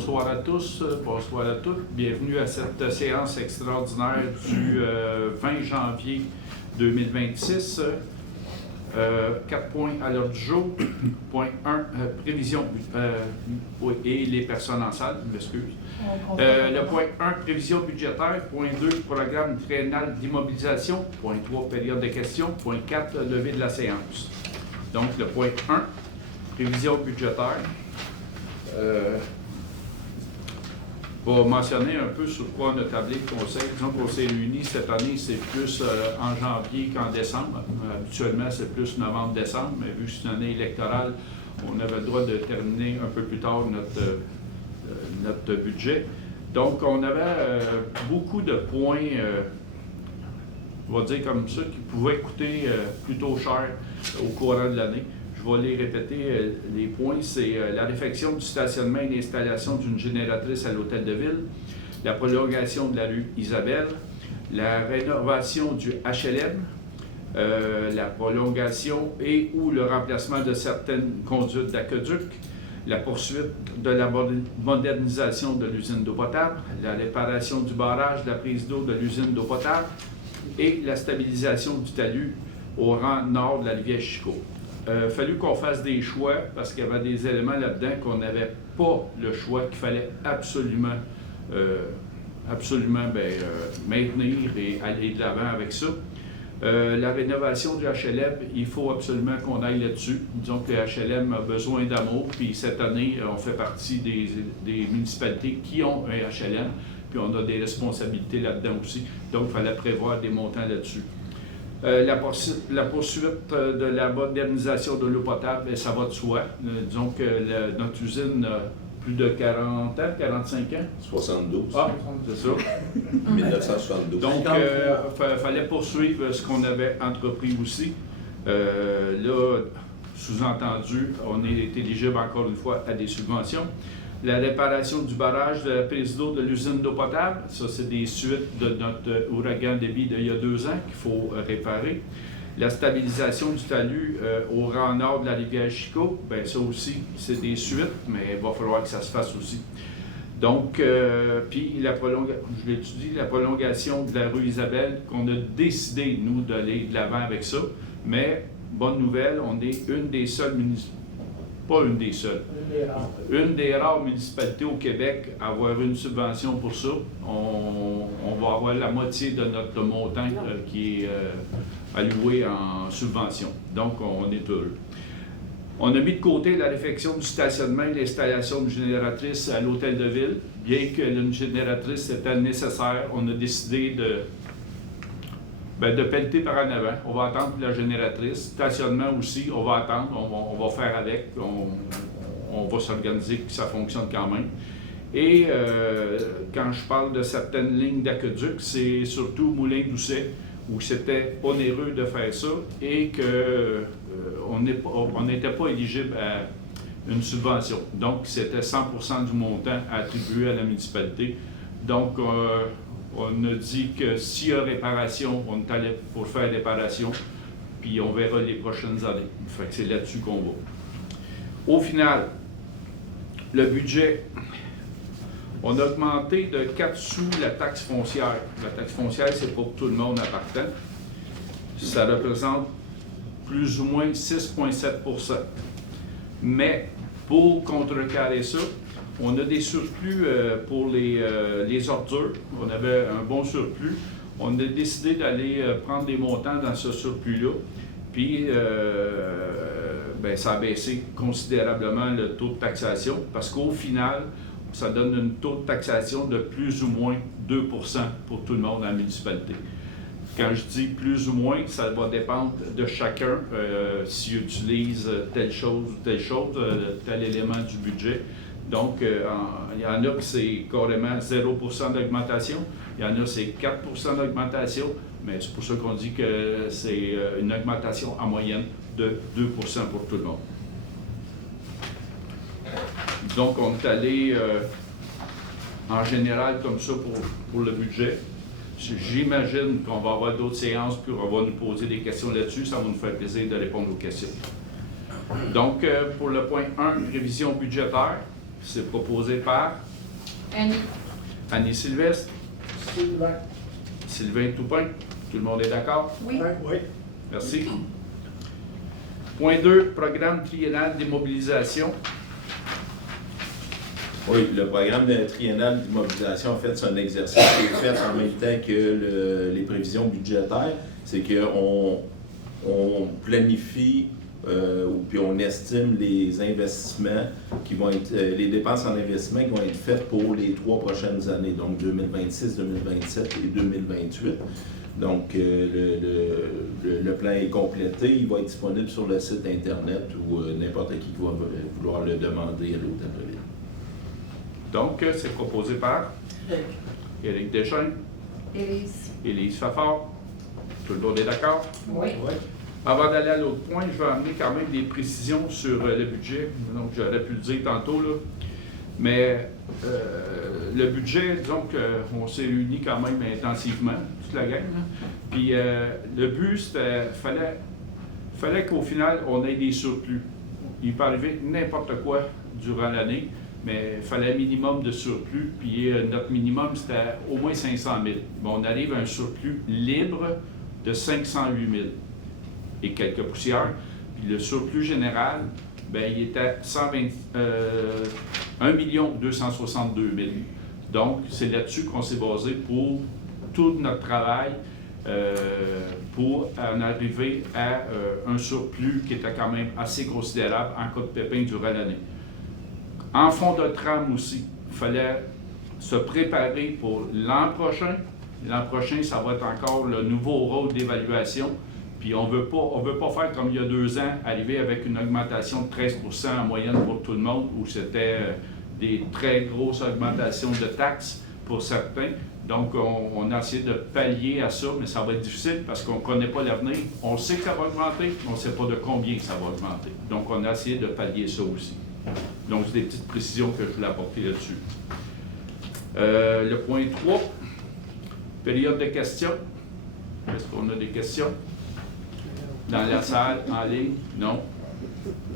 Bonsoir à tous, bonsoir à toutes. Bienvenue à cette séance extraordinaire du 20 janvier 2026. 4 points à l'ordre du jour. Point 1, prévision et les personnes en salle, je m'excuse. Le point 1, prévision budgétaire. Point 2, programme triennal d'immobilisation. Point 3, période de questions. Point 4, levée de la séance. Donc, le point 1, prévision budgétaire. Je vais mentionner un peu sur quoi on a tablé le conseil. Disons qu'on s'est réunis cette année, c'est plus en janvier qu'en décembre. Habituellement, c'est plus novembre-décembre, mais vu que c'est une année électorale, on avait le droit de terminer un peu plus tard notre budget. Donc, on avait beaucoup de points, on va dire comme ça, qui pouvaient coûter plutôt cher au courant de l'année. Je vais les répéter, les points, c'est la réfection du stationnement et l'installation d'une génératrice à l'hôtel de ville, la prolongation de la rue Isabelle, la rénovation du HLM, la prolongation et ou le remplacement de certaines conduites d'aqueduc, la poursuite de la modernisation de l'usine d'eau potable, la réparation du barrage de la prise d'eau de l'usine d'eau potable et la stabilisation du talus au rang nord de la rivière Chico. Fallu qu'on fasse des choix parce qu'il y avait des éléments là-dedans qu'on n'avait pas le choix, qu'il fallait absolument maintenir et aller de l'avant avec ça. La rénovation du HLM, il faut absolument qu'on aille là-dessus. Disons que le HLM a besoin d'amour, puis cette année, on fait partie des municipalités qui ont un HLM, puis on a des responsabilités là-dedans aussi. Donc, il fallait prévoir des montants là-dessus. La poursuite de la modernisation de l'eau potable, ça va de soi. Disons que notre usine a plus de 40 ans, 45 ans. 72. Ah, c'est ça. 1972. Donc, il fallait poursuivre ce qu'on avait entrepris aussi. Là, sous-entendu, on est éligible encore une fois à des subventions. La réparation du barrage de la prise d'eau de l'usine d'eau potable, ça c'est des suites de notre ouragan débit d'il y a 2 ans qu'il faut réparer. La stabilisation du talus au rang nord de la rivière Chico, bien ça aussi c'est des suites, mais il va falloir que ça se fasse aussi. Donc, puis la prolongation de la rue Isabelle, qu'on a décidé, nous, d'aller de l'avant avec ça, mais bonne nouvelle, on est une des seules municipalités, pas une des seules. Une des rares municipalités au Québec à avoir une subvention pour ça. On va avoir la moitié de notre montant qui est alloué en subvention. Donc, on est heureux. On a mis de côté la réfection du stationnement et l'installation d'une génératrice à l'hôtel de ville. Bien que une génératrice était nécessaire, on a décidé de pelleter par en avant. On va attendre pour la génératrice. Stationnement aussi, on va attendre, on va faire avec, on va s'organiser pour que ça fonctionne quand même. Et quand je parle de certaines lignes d'aqueduc, c'est surtout Moulin-Doucet, où c'était onéreux de faire ça et qu'on n'était pas éligible à une subvention. Donc, c'était 100% du montant attribué à la municipalité. Donc, on a dit que s'il y a réparation, on est allé pour faire réparation, puis on verra les prochaines années. Fait que c'est là-dessus qu'on va. Au final, le budget, on a augmenté de 4 sous la taxe foncière. La taxe foncière, c'est pour tout le monde à partant. Ça représente plus ou moins 6,7 %. Mais pour contrecarrer ça, on a des surplus pour les ordures. On avait un bon surplus. On a décidé d'aller prendre des montants dans ce surplus-là. Puis, ça a baissé considérablement le taux de taxation parce qu'au final, ça donne un taux de taxation de plus ou moins 2 % pour tout le monde dans la municipalité. Quand je dis plus ou moins, ça va dépendre de chacun s'il utilise telle chose ou tel élément du budget. Donc, il y en a que c'est carrément 0 % d'augmentation, il y en a c'est 4 % d'augmentation, mais c'est pour ça qu'on dit que c'est une augmentation en moyenne de 2 % pour tout le monde. Donc, on est allé en général comme ça pour le budget. J'imagine qu'on va avoir d'autres séances, puis on va nous poser des questions là-dessus. Ça va nous faire plaisir de répondre aux questions. Donc, pour le point 1, révision budgétaire, c'est proposé par Annie. Annie Sylvestre, Sylvain. Sylvain Toupin. Tout le monde est d'accord? Oui. Oui. Merci. Point 2, programme triennal d'immobilisation. Oui, le programme triennal d'immobilisation, en fait, c'est un exercice qui est fait en même temps que les prévisions budgétaires. C'est qu'on planifie puis on estime les investissements qui vont être, les dépenses en investissement qui vont être faites pour les 3 prochaines années, donc 2026, 2027 et 2028. Donc, le plan est complété, il va être disponible sur le site Internet ou n'importe qui va vouloir le demander à l'Hôtel de Ville. Donc, c'est proposé par Éric Deschênes, Élise. Élise Fafard. Tout le monde est d'accord? Oui. Oui. Avant d'aller à l'autre point, je vais amener quand même des précisions sur le budget. Donc, j'aurais pu le dire tantôt, là. Mais le budget, disons qu'on s'est réunis quand même intensivement, toute la gang. Là. Puis le but, c'était fallait qu'au final, on ait des surplus. Il peut arriver n'importe quoi durant l'année, mais il fallait un minimum de surplus. Puis notre minimum, c'était au moins 500 000. Bon, on arrive à un surplus libre de 508 000 et quelques poussières. Puis le surplus général, bien, il était 1 262 000. Donc, c'est là-dessus qu'on s'est basé pour tout notre travail pour en arriver à un surplus qui était quand même assez considérable en cas de pépin durant l'année. En fond de trame aussi, il fallait se préparer pour l'an prochain. L'an prochain, ça va être encore le nouveau rôle d'évaluation. Puis on veut pas faire comme il y a 2 ans, arriver avec une augmentation de 13 % en moyenne pour tout le monde, où c'était des très grosses augmentations de taxes pour certains. Donc on a essayé de pallier à ça, mais ça va être difficile parce qu'on ne connaît pas l'avenir. On sait que ça va augmenter, mais on ne sait pas de combien ça va augmenter. Donc on a essayé de pallier ça aussi. Donc c'est des petites précisions que je voulais apporter là-dessus. Le point 3, période de questions. Est-ce qu'on a des questions? Dans la salle, en ligne? Non.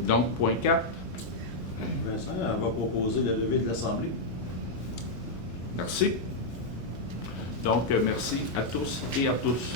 Donc, point 4. Vincent, on va proposer la levée de l'Assemblée. Merci. Donc, merci à tous et à tous.